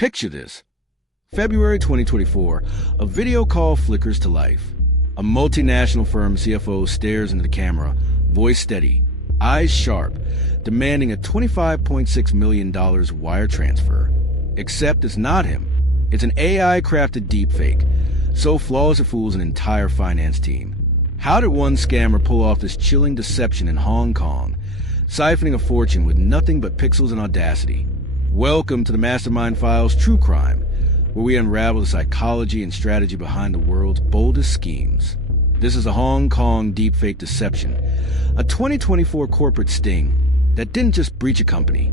Picture this. February 2024, a video call flickers to life. A multinational firm CFO stares into the camera, voice steady, eyes sharp, demanding a $25.6 million wire transfer. Except it's not him. It's an AI-crafted deepfake, so flawless it fools an entire finance team. How did one scammer pull off this chilling deception in Hong Kong, siphoning a fortune with nothing but pixels and audacity? Welcome to the Mastermind Files True Crime, where we unravel the psychology and strategy behind the world's boldest schemes. This is a Hong Kong deepfake deception, a 2024 corporate sting that didn't just breach a company.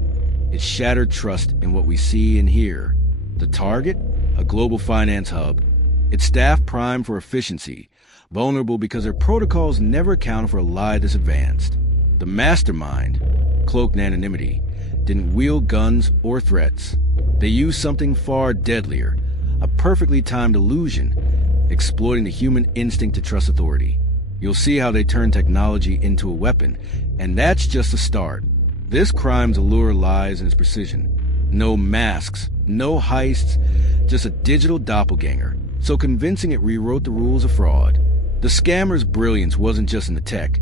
It shattered trust in what we see and hear. The target? A global finance hub. Its staff primed for efficiency, vulnerable because their protocols never accounted for a lie this advanced. The mastermind, cloaked in anonymity, didn't wield guns or threats. They used something far deadlier, a perfectly timed illusion, exploiting the human instinct to trust authority. You'll see how they turn technology into a weapon, and that's just the start. This crime's allure lies in its precision. No masks, no heists, just a digital doppelganger, so convincing it rewrote the rules of fraud. The scammer's brilliance wasn't just in the tech,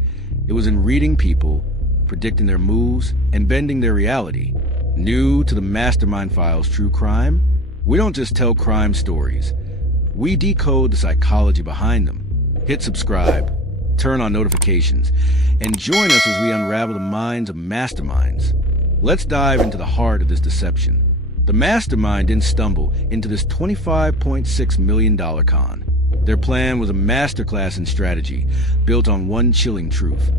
it was in reading people, predicting their moves, and bending their reality. New to the Mastermind Files True Crime, we don't just tell crime stories, we decode the psychology behind them. Hit subscribe, turn on notifications, and join us as we unravel the minds of masterminds. Let's dive into the heart of this deception. The mastermind didn't stumble into this $25.6 million con. Their plan was a masterclass in strategy, built on one chilling truth.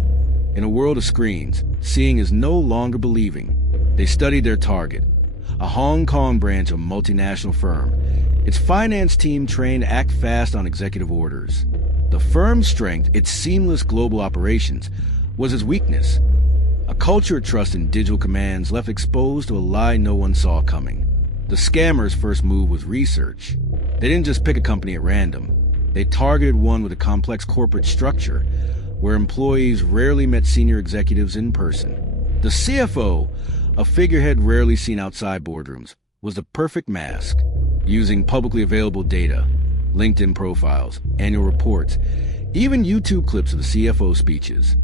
In a world of screens, seeing is no longer believing. They studied their target, a Hong Kong branch of a multinational firm. Its finance team trained to act fast on executive orders. The firm's strength, its seamless global operations, was its weakness. A culture of trust in digital commands left exposed to a lie no one saw coming. The scammers' first move was research. They didn't just pick a company at random. They targeted one with a complex corporate structure, where employees rarely met senior executives in person. The CFO, a figurehead rarely seen outside boardrooms, was the perfect mask. Using publicly available data, LinkedIn profiles, annual reports, even YouTube clips of the CFO speeches,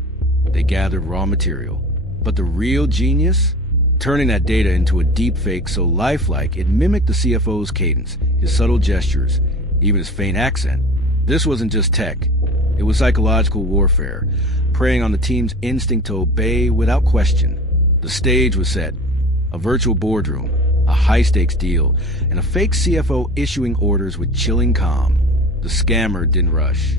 they gathered raw material. But the real genius? Turning that data into a deepfake so lifelike it mimicked the CFO's cadence, his subtle gestures, even his faint accent. This wasn't just tech. It was psychological warfare, preying on the team's instinct to obey without question. The stage was set. A virtual boardroom, a high-stakes deal, and a fake CFO issuing orders with chilling calm. The scammer didn't rush.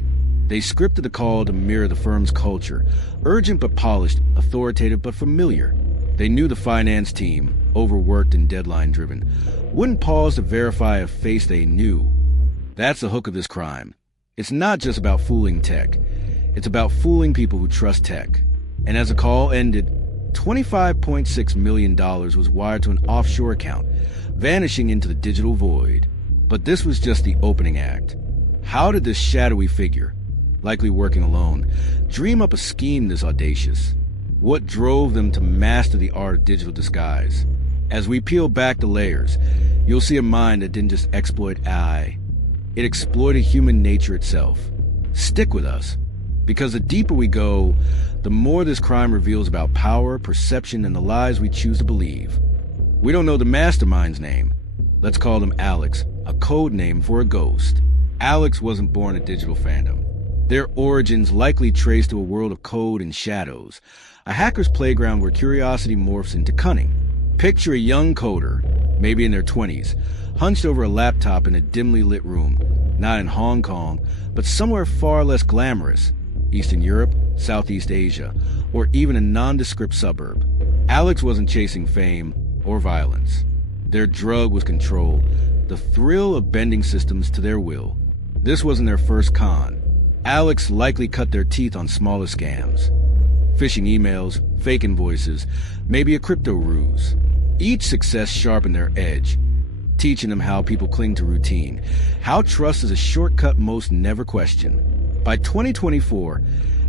They scripted the call to mirror the firm's culture, urgent but polished, authoritative but familiar. They knew the finance team, overworked and deadline-driven, wouldn't pause to verify a face they knew. That's the hook of this crime. It's not just about fooling tech. It's about fooling people who trust tech. And as the call ended, $25.6 million was wired to an offshore account, vanishing into the digital void. But this was just the opening act. How did this shadowy figure, likely working alone, dream up a scheme this audacious? What drove them to master the art of digital disguise? As we peel back the layers, you'll see a mind that didn't just exploit AI. It exploited human nature itself. Stick with us, because the deeper we go, the more this crime reveals about power, perception, and the lies we choose to believe. We don't know the mastermind's name. Let's call him Alex, a code name for a ghost. Alex wasn't born a digital phantom. Their origins likely trace to a world of code and shadows, a hacker's playground where curiosity morphs into cunning. Picture a young coder, maybe in their 20s, hunched over a laptop in a dimly lit room, not in Hong Kong, but somewhere far less glamorous, Eastern Europe, Southeast Asia, or even a nondescript suburb. Alex wasn't chasing fame or violence. Their drug was control, the thrill of bending systems to their will. This wasn't their first con. Alex likely cut their teeth on smaller scams. Phishing emails, fake invoices, maybe a crypto ruse. Each success sharpened their edge, teaching them how people cling to routine, how trust is a shortcut most never question. By 2024,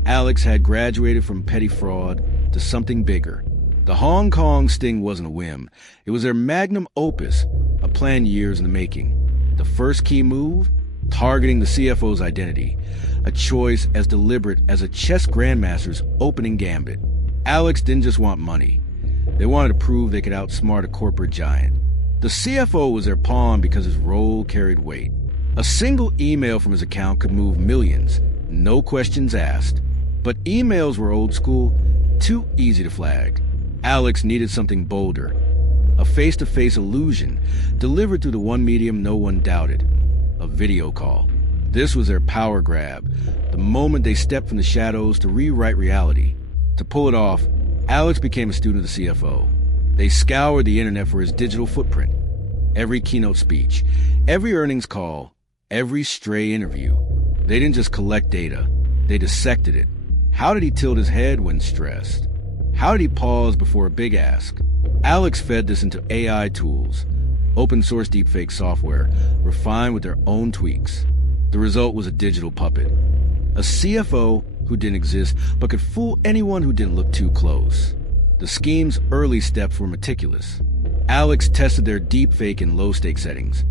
Alex had graduated from petty fraud to something bigger, The Hong Kong sting wasn't a whim. It was their magnum opus, a plan years in the making. The first key move? Targeting the CFO's identity, a choice as deliberate as a chess grandmaster's opening gambit. Alex didn't just want money. They wanted to prove they could outsmart a corporate giant. The CFO was their pawn because his role carried weight. A single email from his account could move millions, no questions asked. But emails were old school, too easy to flag. Alex needed something bolder, a face-to-face illusion delivered through the one medium no one doubted, a video call. This was their power grab, the moment they stepped from the shadows to rewrite reality. To pull it off, Alex became a student of the CFO. They scoured the internet for his digital footprint. Every keynote speech, every earnings call, every stray interview. They didn't just collect data, they dissected it. How did he tilt his head when stressed? How did he pause before a big ask? Alex fed this into AI tools, open source deepfake software, refined with their own tweaks. The result was a digital puppet. A CFO who didn't exist but could fool anyone who didn't look too close. The scheme's early steps were meticulous. Alex tested their deepfake in low-stake settings.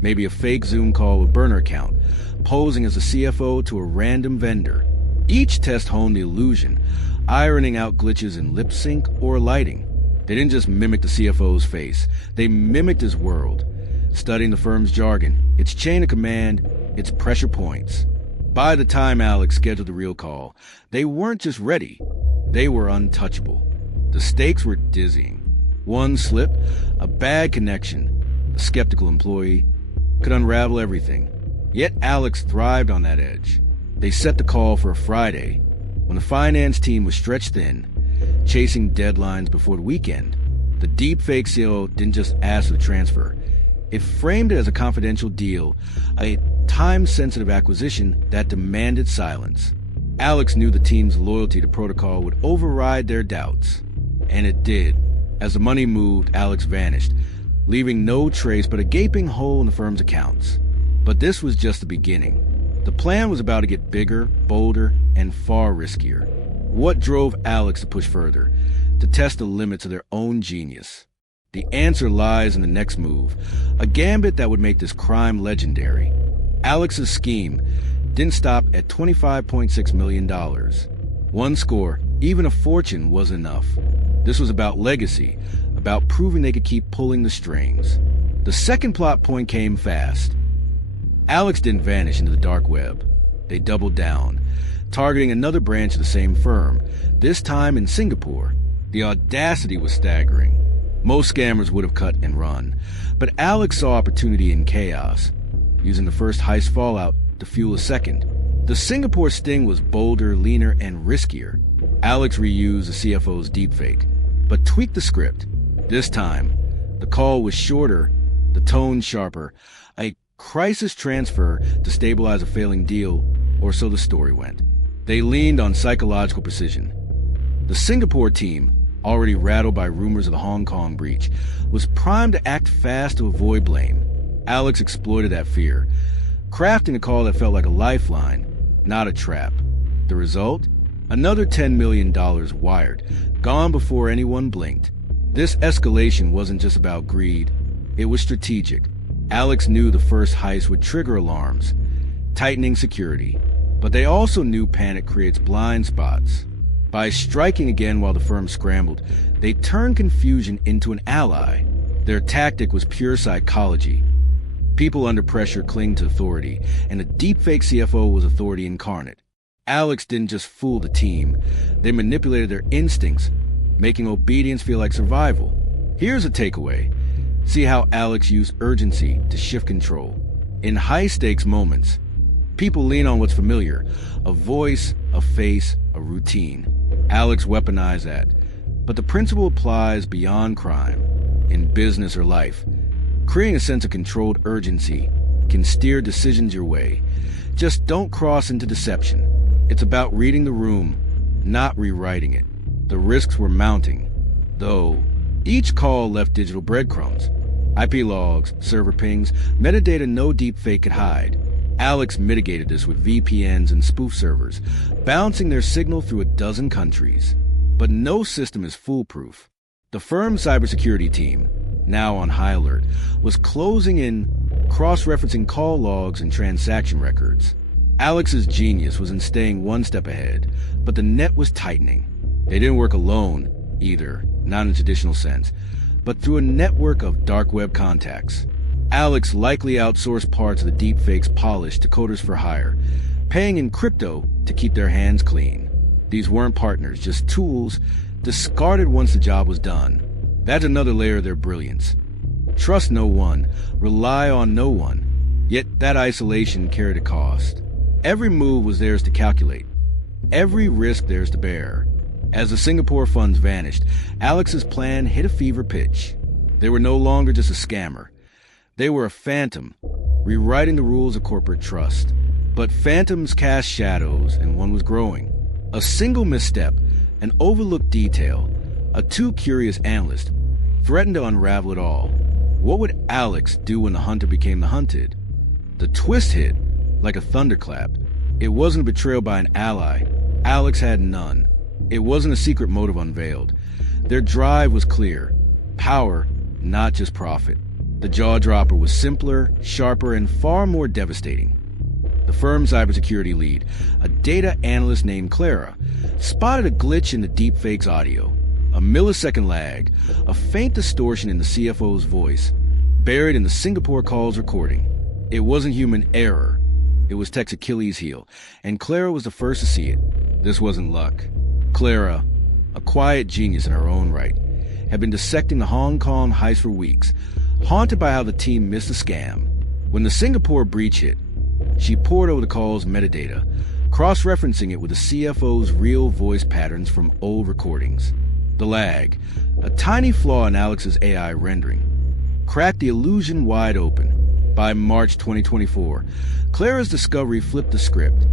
Maybe a fake Zoom call with burner account, posing as a CFO to a random vendor. Each test honed the illusion, ironing out glitches in lip sync or lighting. They didn't just mimic the CFO's face, they mimicked his world, studying the firm's jargon, its chain of command, its pressure points. By the time Alex scheduled the real call, they weren't just ready, they were untouchable. The stakes were dizzying. One slip, a bad connection, a skeptical employee, could unravel everything. Yet Alex thrived on that edge. They set the call for a Friday, when the finance team was stretched thin, chasing deadlines before the weekend. The deepfake COO didn't just ask for the transfer. It framed it as a confidential deal, a time-sensitive acquisition that demanded silence. Alex knew the team's loyalty to protocol would override their doubts. And it did. As the money moved, Alex vanished, leaving no trace but a gaping hole in the firm's accounts. But this was just the beginning. The plan was about to get bigger, bolder, and far riskier. What drove Alex to push further, to test the limits of their own genius? The answer lies in the next move, a gambit that would make this crime legendary. Alex's scheme didn't stop at $25.6 million. One score, even a fortune, was enough. This was about legacy, about proving they could keep pulling the strings. The second plot point came fast. Alex didn't vanish into the dark web. They doubled down, targeting another branch of the same firm, this time in Singapore. The audacity was staggering. Most scammers would have cut and run, but Alex saw opportunity in chaos, using the first heist fallout to fuel a second. The Singapore sting was bolder, leaner, and riskier. Alex reused the CFO's deepfake, but tweaked the script. This time, the call was shorter, the tone sharper, a crisis transfer to stabilize a failing deal, or so the story went. They leaned on psychological precision. The Singapore team, already rattled by rumors of the Hong Kong breach, was primed to act fast to avoid blame. Alex exploited that fear, crafting a call that felt like a lifeline, not a trap. The result? Another $10 million wired, gone before anyone blinked. This escalation wasn't just about greed, it was strategic. Alex knew the first heist would trigger alarms, tightening security. But they also knew panic creates blind spots. By striking again while the firm scrambled, they turned confusion into an ally. Their tactic was pure psychology. People under pressure cling to authority, and the deepfake CFO was authority incarnate. Alex didn't just fool the team, they manipulated their instincts, making obedience feel like survival. Here's a takeaway. See how Alex used urgency to shift control. In high-stakes moments, people lean on what's familiar, a voice, a face, a routine. Alex weaponized that. But the principle applies beyond crime, in business or life. Creating a sense of controlled urgency can steer decisions your way. Just don't cross into deception. It's about reading the room, not rewriting it. The risks were mounting, though each call left digital breadcrumbs. IP logs, server pings, metadata no deepfake could hide. Alex mitigated this with VPNs and spoof servers, bouncing their signal through a dozen countries. But no system is foolproof. The firm's cybersecurity team, now on high alert, was closing in, cross-referencing call logs and transaction records. Alex's genius was in staying one step ahead, but the net was tightening. They didn't work alone, either, not in a traditional sense, but through a network of dark web contacts. Alex likely outsourced parts of the deepfake's polished decoders for hire, paying in crypto to keep their hands clean. These weren't partners, just tools, discarded once the job was done. That's another layer of their brilliance. Trust no one, rely on no one, yet that isolation carried a cost. Every move was theirs to calculate, every risk theirs to bear. As the Singapore funds vanished, Alex's plan hit a fever pitch. They were no longer just a scammer. They were a phantom, rewriting the rules of corporate trust. But phantoms cast shadows, and one was growing. A single misstep, an overlooked detail, a too curious analyst, threatened to unravel it all. What would Alex do when the hunter became the hunted? The twist hit like a thunderclap. It wasn't a betrayal by an ally. Alex had none. It wasn't a secret motive unveiled. Their drive was clear. Power, not just profit. The jaw-dropper was simpler, sharper, and far more devastating. The firm's cybersecurity lead, a data analyst named Clara, spotted a glitch in the deepfake's audio. A millisecond lag, a faint distortion in the CFO's voice, buried in the Singapore call's recording. It wasn't human error. It was tech's Achilles heel, and Clara was the first to see it. This wasn't luck. Clara, a quiet genius in her own right, had been dissecting the Hong Kong heist for weeks, haunted by how the team missed the scam. When the Singapore breach hit, she pored over the call's metadata, cross-referencing it with the CFO's real voice patterns from old recordings. The lag, a tiny flaw in Alex's AI rendering, cracked the illusion wide open. By March 2024, Clara's discovery flipped the script.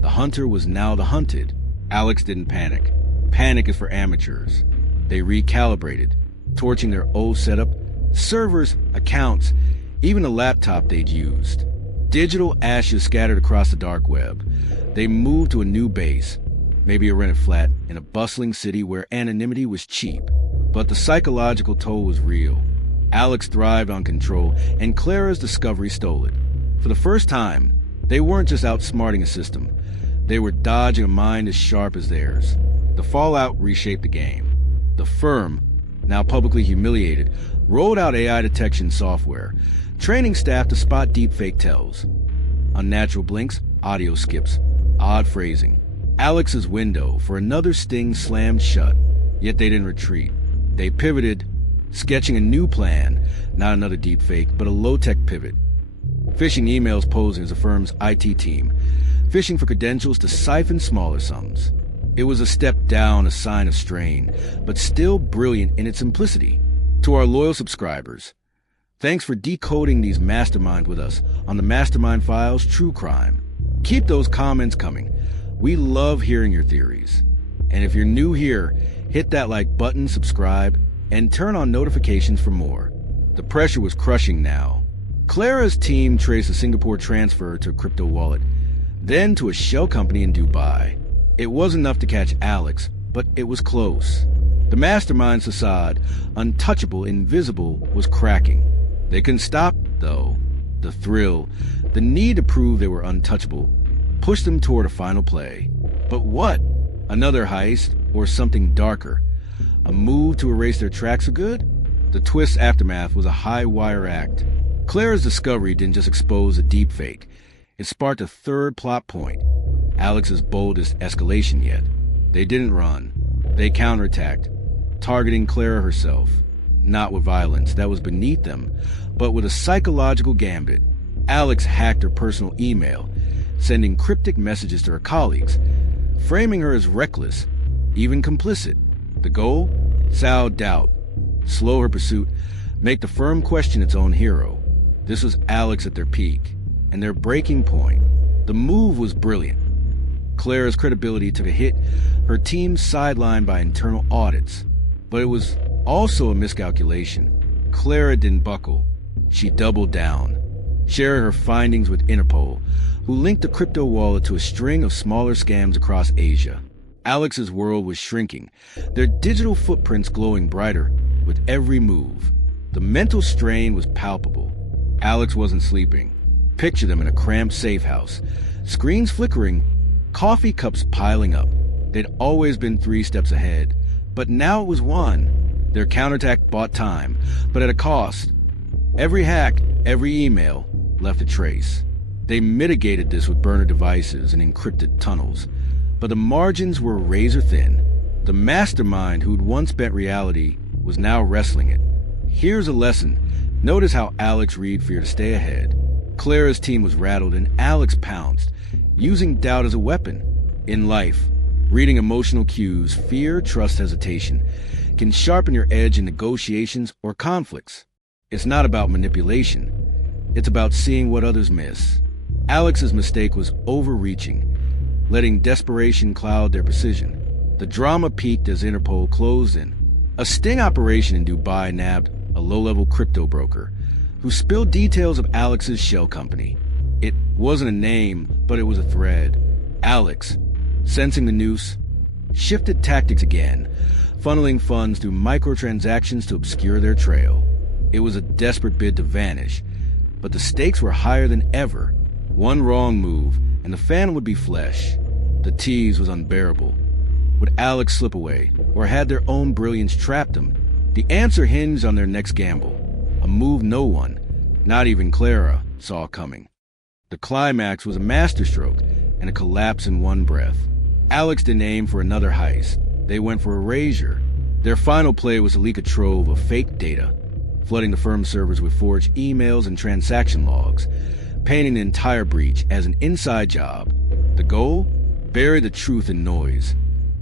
The hunter was now the hunted. Alex didn't panic. Panic is for amateurs. They recalibrated, torching their old setup, servers, accounts, even the laptop they'd used. Digital ashes scattered across the dark web. They moved to a new base, maybe a rented flat in a bustling city where anonymity was cheap. But the psychological toll was real. Alex thrived on control, and Clara's discovery stole it. For the first time, they weren't just outsmarting a system. They were dodging a mind as sharp as theirs. The fallout reshaped the game. The firm, now publicly humiliated, rolled out AI detection software, training staff to spot deepfake tells. Unnatural blinks, audio skips, odd phrasing. Alex's window for another sting slammed shut, yet they didn't retreat. They pivoted, sketching a new plan, not another deepfake, but a low-tech pivot. Phishing emails posing as the firm's IT team, fishing for credentials to siphon smaller sums. It was a step down, a sign of strain, but still brilliant in its simplicity. To our loyal subscribers, thanks for decoding these Mastermind with us on the Mastermind Files True Crime. Keep those comments coming. We love hearing your theories. And if you're new here, hit that like button, subscribe, and turn on notifications for more. The pressure was crushing now. Clara's team traced the Singapore transfer to a crypto wallet, then to a shell company in Dubai. It wasn't enough to catch Alex, but it was close. The Mastermind's facade, untouchable, invisible, was cracking. They couldn't stop, though. The thrill, the need to prove they were untouchable, pushed them toward a final play. But what? Another heist, or something darker? A move to erase their tracks for good? The twist's aftermath was a high-wire act. Clara's discovery didn't just expose a deepfake. It sparked a third plot point, Alex's boldest escalation yet. They didn't run. They counterattacked, targeting Clara herself. Not with violence, that was beneath them, but with a psychological gambit. Alex hacked her personal email, sending cryptic messages to her colleagues, framing her as reckless, even complicit. The goal? Sow doubt, slow her pursuit, make the firm question its own hero. This was Alex at their peak, and their breaking point. The move was brilliant. Clara's credibility took a hit, her team sidelined by internal audits. But it was also a miscalculation. Clara didn't buckle. She doubled down, sharing her findings with Interpol, who linked the crypto wallet to a string of smaller scams across Asia. Alex's world was shrinking, their digital footprints glowing brighter with every move. The mental strain was palpable. Alex wasn't sleeping. Picture them in a cramped safe house, screens flickering, coffee cups piling up. They'd always been 3 steps ahead, but now it was 1. Their counterattack bought time, but at a cost. Every hack, every email left a trace. They mitigated this with burner devices and encrypted tunnels, but the margins were razor thin. The mastermind who'd once bent reality was now wrestling it. Here's a lesson. Notice how Alex Reed feared to stay ahead. Clara's team was rattled and Alex pounced, using doubt as a weapon. In life, reading emotional cues, fear, trust, hesitation, can sharpen your edge in negotiations or conflicts. It's not about manipulation. It's about seeing what others miss. Alex's mistake was overreaching, letting desperation cloud their precision. The drama peaked as Interpol closed in. A sting operation in Dubai nabbed a low-level crypto broker who spilled details of Alex's shell company. It wasn't a name, but it was a thread. Alex, sensing the noose, shifted tactics again, funneling funds through microtransactions to obscure their trail. It was a desperate bid to vanish, but the stakes were higher than ever. One wrong move, and the phantom would be flesh. The tease was unbearable. Would Alex slip away, or had their own brilliance trapped him? The answer hinged on their next gamble, a move no one, not even Clara, saw coming. The climax was a masterstroke and a collapse in one breath. Alex didn't aim for another heist. They went for erasure. Their final play was to leak a trove of fake data, flooding the firm's servers with forged emails and transaction logs, painting the entire breach as an inside job. The goal? Bury the truth in noise,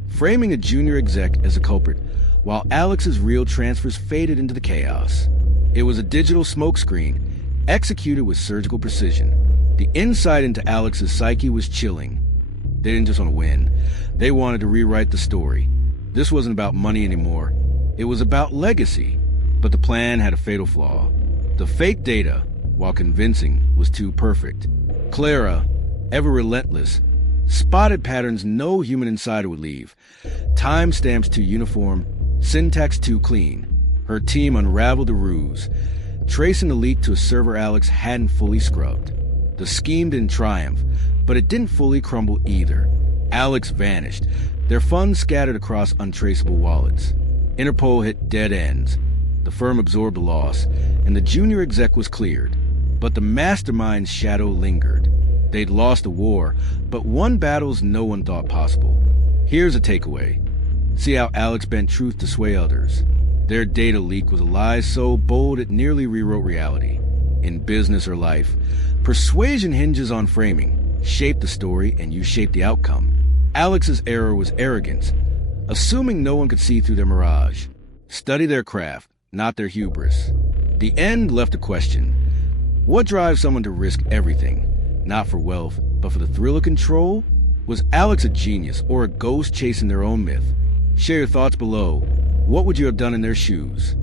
framing a junior exec as a culprit, while Alex's real transfers faded into the chaos. It was a digital smokescreen, executed with surgical precision. The insight into Alex's psyche was chilling. They didn't just want to win. They wanted to rewrite the story. This wasn't about money anymore. It was about legacy. But the plan had a fatal flaw. The fake data, while convincing, was too perfect. Clara, ever relentless, spotted patterns no human insider would leave. Timestamps too uniform, syntax too clean. Her team unraveled the ruse, tracing the leak to a server Alex hadn't fully scrubbed. The scheme didn't triumph, but it didn't fully crumble either. Alex vanished, their funds scattered across untraceable wallets. Interpol hit dead ends. The firm absorbed the loss, and the junior exec was cleared. But the mastermind's shadow lingered. They'd lost a war, but won battles no one thought possible. Here's a takeaway. See how Alex bent truth to sway others. Their data leak was a lie so bold it nearly rewrote reality. In business or life, persuasion hinges on framing. Shape the story and you shape the outcome. Alex's error was arrogance, assuming no one could see through their mirage. Study their craft, not their hubris. The end left a question. What drives someone to risk everything? Not for wealth, but for the thrill of control? Was Alex a genius or a ghost chasing their own myth? Share your thoughts below. What would you have done in their shoes?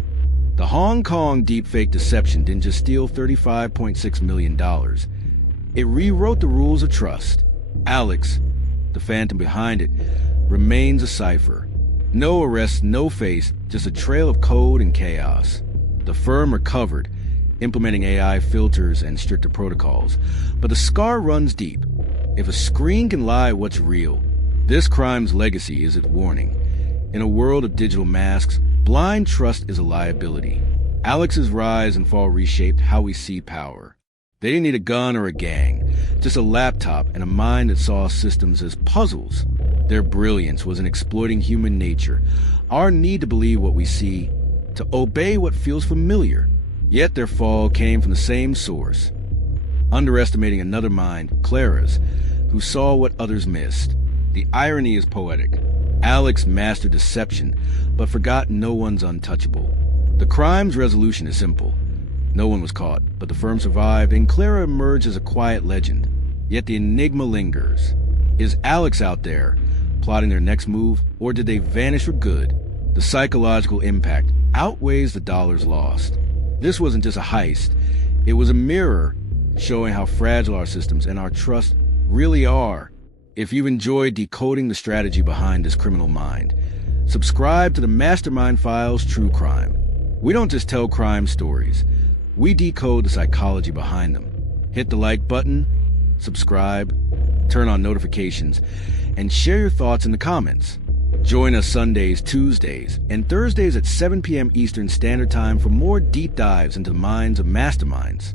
The Hong Kong deepfake deception didn't just steal $35.6 million. It rewrote the rules of trust. Alex, the phantom behind it, remains a cipher. No arrests, no face, just a trail of code and chaos. The firm recovered, implementing AI filters and stricter protocols, but the scar runs deep. If a screen can lie what's real, this crime's legacy is its warning. In a world of digital masks, blind trust is a liability. Alex's rise and fall reshaped how we see power. They didn't need a gun or a gang, just a laptop and a mind that saw systems as puzzles. Their brilliance was in exploiting human nature, our need to believe what we see, to obey what feels familiar. Yet their fall came from the same source. Underestimating another mind, Clara's, who saw what others missed. The irony is poetic. Alex mastered deception, but forgot no one's untouchable. The crime's resolution is simple. No one was caught, but the firm survived, and Clara emerged as a quiet legend. Yet the enigma lingers. Is Alex out there, plotting their next move, or did they vanish for good? The psychological impact outweighs the dollars lost. This wasn't just a heist. It was a mirror showing how fragile our systems and our trust really are. If you've enjoyed decoding the strategy behind this criminal mind, subscribe to the Mastermind Files True Crime. We don't just tell crime stories, we decode the psychology behind them. Hit the like button, subscribe, turn on notifications, and share your thoughts in the comments. Join us Sundays, Tuesdays, and Thursdays at 7 p.m. Eastern Standard Time for more deep dives into the minds of masterminds.